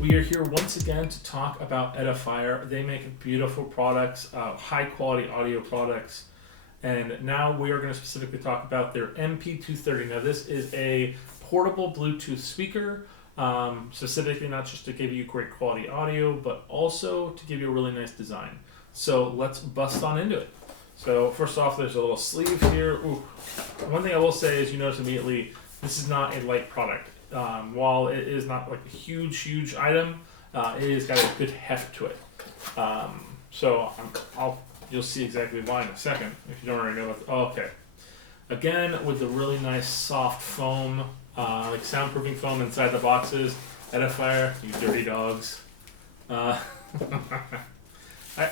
We are here once again to talk about Edifier. They make beautiful products, high quality audio products. And now we are going to specifically talk about their MP230. Now this is a portable Bluetooth speaker, specifically not just to give you great quality audio, but also to give you a really nice design. So let's bust on into it. So first off, there's a little sleeve here. Ooh. One thing I will say is you notice immediately, this is not a light product. While it is not like a huge item, it has got a good heft to it. You'll see exactly why in a second if you don't already know about. Okay, again with the really nice soft foam, like soundproofing foam inside the boxes. Edifier, you dirty dogs. Alright,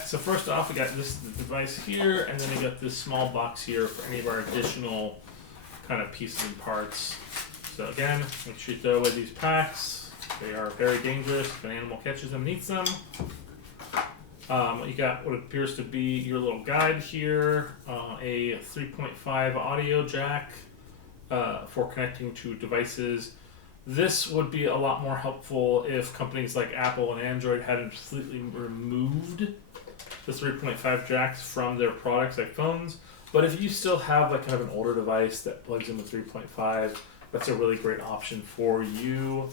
so first off, we got this device here, and then we got this small box here for any of our additional kind of pieces and parts. So again, make sure you throw away these packs. They are very dangerous if an animal catches them and eats them. You got what appears to be your little guide here, a 3.5 audio jack for connecting to devices. This would be a lot more helpful if companies like Apple and Android hadn't completely removed the 3.5 jacks from their products like phones. But if you still have like kind of an older device that plugs in with 3.5, that's a really great option for you,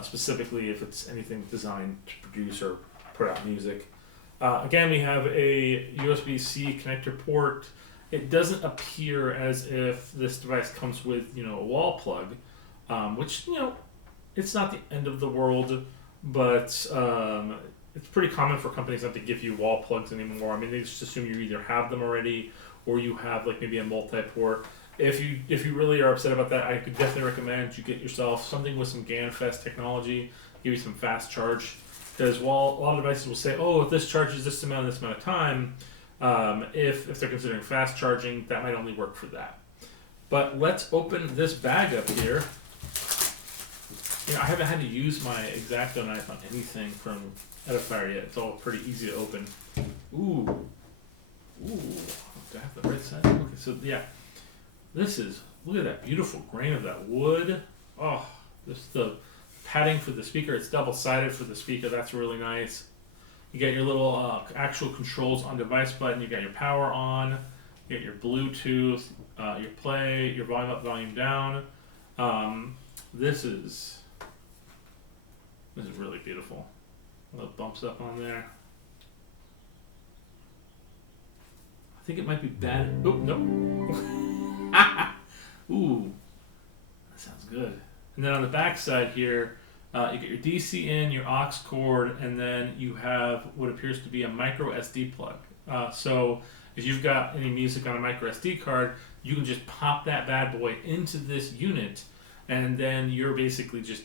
specifically if it's anything designed to produce or put out music. Again, we have a USB-C connector port. It doesn't appear as if this device comes with, a wall plug, which, it's not the end of the world, but it's pretty common for companies not to give you wall plugs anymore. I mean, they just assume you either have them already or you have like maybe a multi-port. If you really are upset about that, I could definitely recommend you get yourself something with some GaNFast technology, give you some fast charge. Because while a lot of devices will say, oh, if this charges this amount of time, if they're considering fast charging, that might only work for that. But let's open this bag up here. I haven't had to use my X-Acto knife on anything from Edifier yet. It's all pretty easy to open. Ooh. Do I have the right side? Okay, so yeah. Look at that beautiful grain of that wood. Oh, this is the padding for the speaker. It's double-sided for the speaker. That's really nice. You got your little actual controls on device button. You got your power on. You got your Bluetooth, your play, your volume up, volume down. This is really beautiful. Little bumps up on there. I think it might be bad. Oh, nope. Ooh, that sounds good. And then on the back side here, you get your DC in, your aux cord, and then you have what appears to be a micro SD plug. So if you've got any music on a micro SD card, you can just pop that bad boy into this unit, and then you're basically just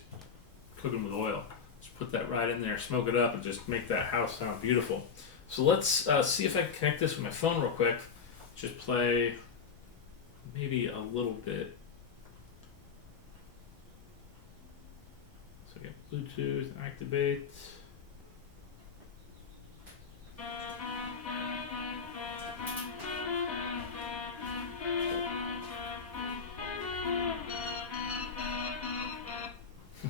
cooking with oil. Just put that right in there, smoke it up, and just make that house sound beautiful. So let's see if I can connect this with my phone real quick. Just play maybe a little bit. So get Bluetooth, activate.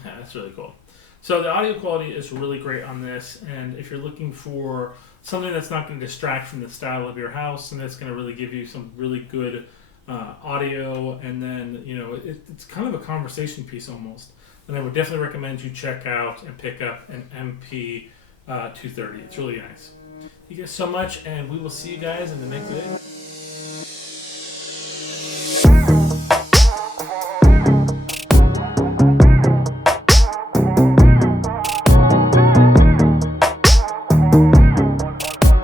That's really cool. So the audio quality is really great on this, and if you're looking for something that's not going to distract from the style of your house and that's going to really give you some really good audio, and then it's kind of a conversation piece almost, then I would definitely recommend you check out and pick up an MP230. It's really nice. Thank you guys so much, and we will see you guys in the next video.